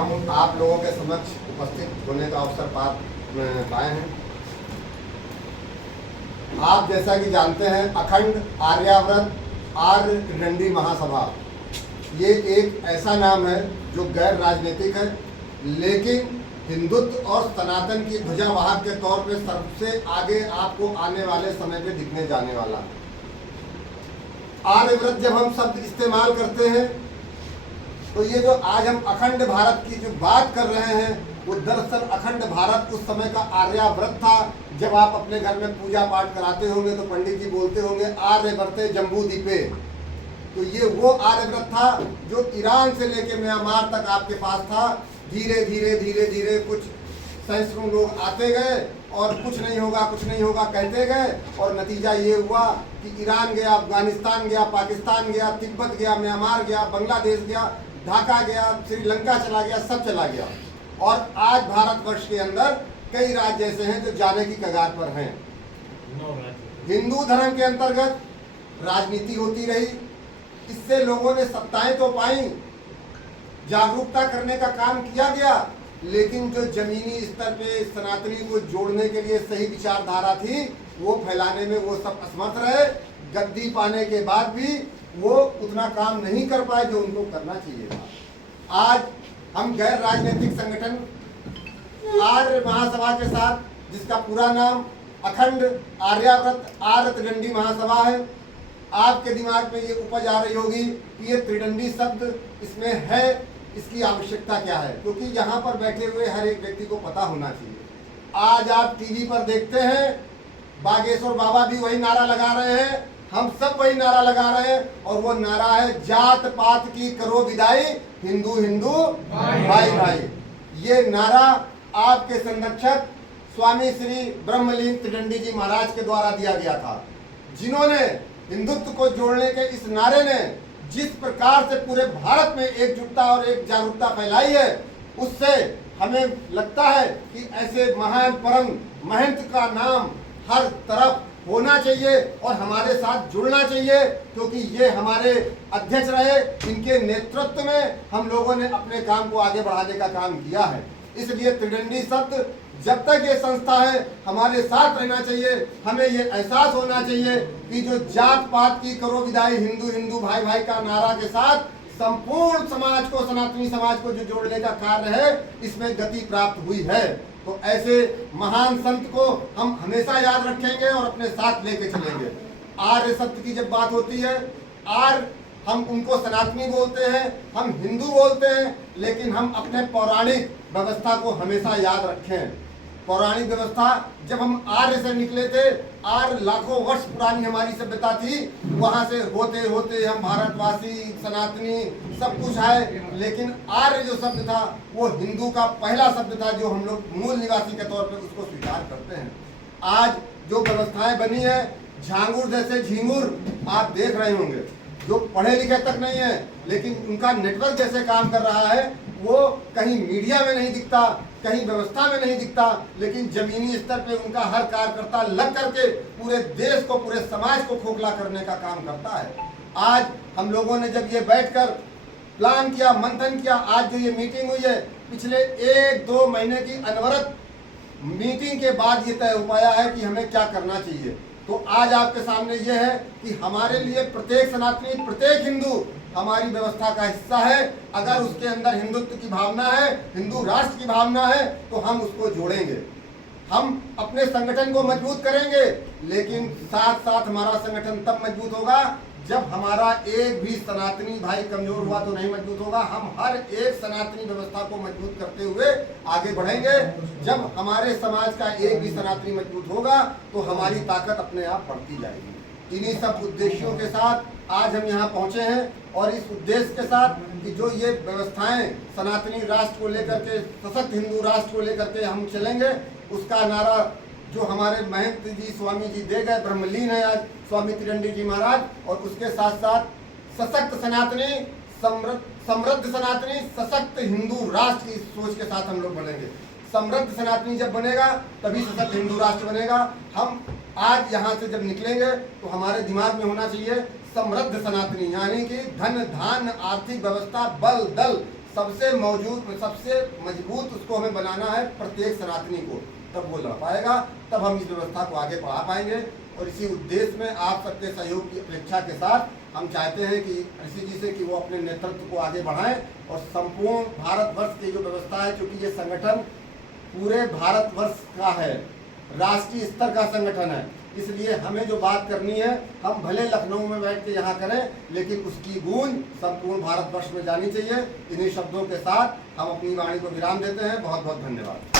हम आप लोगों के समक्ष उपस्थित होने का अवसर पाए हैं। आप जैसा कि जानते हैं, अखंड आर्याव्रत आर्य त्रिदंडी महासभा ये एक ऐसा नाम है जो गैर राजनीतिक है, लेकिन हिंदुत्व और सनातन की ध्वजावाहक के तौर पे सबसे आगे आपको आने वाले समय पे दिखने जाने वाला है। आर्यव्रत जब हम शब्द इस्तेमाल करते हैं तो ये जो आज हम अखंड भारत की जो बात कर रहे हैं वो दरअसल अखंड भारत उस समय का आर्याव्रत था। जब आप अपने घर में पूजा पाठ कराते होंगे तो पंडित जी बोलते होंगे आर्यव्रते जम्बू द्वीपे, तो ये वो आर्यव्रत था जो ईरान से लेके म्यांमार तक आपके पास था। धीरे धीरे कुछ सहिष्णु लोग आते गए और कुछ नहीं होगा कहते गए, और नतीजा ये हुआ कि ईरान गया, अफगानिस्तान गया, पाकिस्तान गया, तिब्बत गया, म्यांमार गया, बांग्लादेश गया, ढाका गया, श्रीलंका चला गया, सब चला गया। और आज भारतवर्ष के अंदर कई राज्य ऐसे हैं जो जाने की कगार पर हैं। हिंदू धर्म के अंतर्गत राजनीति होती रही, इससे लोगों ने सत्ताएं तो पाई, जागरूकता करने का काम किया गया, लेकिन जो जमीनी स्तर पे सनातनी को जोड़ने के लिए सही विचारधारा थी वो फैलाने में वो सब असमर्थ रहे। गद्दी पाने के बाद भी वो उतना काम नहीं कर पाए जो उनको करना चाहिए था। आज हम गैर राजनीतिक संगठन आर्य महासभा के साथ, जिसका पूरा नाम अखंड आर्याव्रत आर्य त्रिदंडी महासभा है, आपके दिमाग में ये उपज आ रही होगी कि ये त्रिदंडी शब्द इसमें है, इसकी आवश्यकता क्या है, क्योंकि यहाँ पर बैठे हुए हर एक व्यक्ति को पता होना चाहिए। आज आप टीवी पर देखते हैं बागेश्वर बाबा भी वही नारा लगा रहे हैं, हम सब वही नारा लगा रहे हैं, और वो नारा है जात पात की करो विदाई, हिंदू हिंदू भाई भाई। ये नारा आपके संरक्षक स्वामी श्री ब्रह्मलीन त्रिदंडी जी महाराज के द्वारा दिया गया था, जिन्होंने हिंदुत्व को जोड़ने के इस नारे ने जिस प्रकार से पूरे भारत में एकजुटता और एक जागरूकता फैलाई है, उससे हमें लगता है कि ऐसे महान परम महंत का नाम हर तरफ होना चाहिए और हमारे साथ जुड़ना चाहिए, क्योंकि ये हमारे अध्यक्ष रहे, इनके नेतृत्व में हम लोगों ने अपने काम को आगे बढ़ाने का काम किया है। इसलिए त्रिदंडी शब्द जब तक ये संस्था है हमारे साथ रहना चाहिए। हमें ये एहसास होना चाहिए कि जो जात पात की करो विदाई, हिंदू हिंदू भाई भाई का नारा के साथ संपूर्ण समाज को, सनातनी समाज को जो जोड़ने का कार्य है, इसमें गति प्राप्त हुई है। तो ऐसे महान संत को हम हमेशा याद रखेंगे और अपने साथ लेके चलेंगे। आर्य शब्द की जब बात होती है, आर्य हम उनको सनातनी बोलते हैं, हम हिंदू बोलते हैं, लेकिन हम अपने पौराणिक व्यवस्था को हमेशा याद रखें। पौराणिक व्यवस्था जब हम आर्य से निकले थे, आर्य लाखों वर्ष पुरानी हमारी सभ्यता थी, वहां से होते होते हम भारतवासी, सनातनी सब कुछ है, लेकिन आर्य जो शब्द था वो हिंदू का पहला शब्द था, जो हम लोग मूल निवासी के तौर पर उसको स्वीकार करते हैं। आज जो व्यवस्थाएं बनी है, झांगुर जैसे झींगुर आप देख रहे होंगे, जो पढ़े लिखे तक नहीं है लेकिन उनका नेटवर्क जैसे काम कर रहा है, वो कहीं मीडिया में नहीं दिखता, कहीं व्यवस्था में नहीं दिखता, लेकिन जमीनी स्तर पे उनका हर कार्यकर्ता लग करके पूरे देश को, पूरे समाज को खोखला करने का काम करता है। आज हम लोगों ने जब ये बैठकर प्लान किया, मंथन किया, आज जो ये मीटिंग हुई है, पिछले 1-2 महीने की अनवरत मीटिंग के बाद ये तय हो पाया है कि हमें क्या करना चाहिए। तो आज आपके सामने ये है कि हमारे लिए प्रत्येक सनातनी, प्रत्येक हिंदू हमारी व्यवस्था का हिस्सा है। अगर उसके अंदर हिंदुत्व की भावना है, हिंदू राष्ट्र की भावना है, तो हम उसको जोड़ेंगे, हम अपने संगठन को मजबूत करेंगे, लेकिन साथ साथ हमारा संगठन तब मजबूत होगा जब हमारा एक भी सनातनी भाई कमजोर हुआ तो नहीं मजबूत होगा। हम हर एक सनातनी व्यवस्था को मजबूत करते हुए आगे बढ़ेंगे। जब हमारे समाज का एक भी सनातनी मजबूत होगा तो हमारी ताकत अपने आप बढ़ती जाएगी। इन्हीं सब उद्देश्यों के साथ आज हम यहाँ पहुँचे हैं, और इस उद्देश्य के साथ कि जो ये व्यवस्थाएं सनातनी राष्ट्र को लेकर के, सशक्त हिंदू राष्ट्र को लेकर के हम चलेंगे, उसका नारा जो हमारे महंत जी, स्वामी जी दे गए, ब्रह्मलीन है आज स्वामी त्रिदंडी जी महाराज, और उसके साथ साथ सशक्त सनातनी, समृद्ध सनातनी, सशक्त हिंदू राष्ट्र की सोच के साथ हम लोग बनेंगे। समृद्ध सनातनी जब बनेगा तभी सशक्त हिंदू राष्ट्र बनेगा। हम आज यहाँ से जब निकलेंगे तो हमारे दिमाग में होना चाहिए समृद्ध सनातनी, यानी कि धन धान्य आर्थिक व्यवस्था बल दल सबसे मजबूत उसको हमें बनाना है प्रत्येक सनातनी को, तब वो लड़ पाएगा, तब हम इस व्यवस्था को आगे बढ़ा पाएंगे। और इसी उद्देश्य में आप सबके सहयोग की अपेक्षा के साथ हम चाहते हैं कि ऋषि जी से कि वो अपने नेतृत्व को आगे बढ़ाएं और संपूर्ण भारतवर्ष की जो व्यवस्था है, क्योंकि ये संगठन पूरे भारतवर्ष का है, राष्ट्रीय स्तर का संगठन है, इसलिए हमें जो बात करनी है हम भले लखनऊ में बैठ के यहाँ करें, लेकिन उसकी गूंज संपूर्ण भारतवर्ष में जानी चाहिए। इन्हीं शब्दों के साथ हम अपनी वाणी को विराम देते हैं। बहुत बहुत धन्यवाद।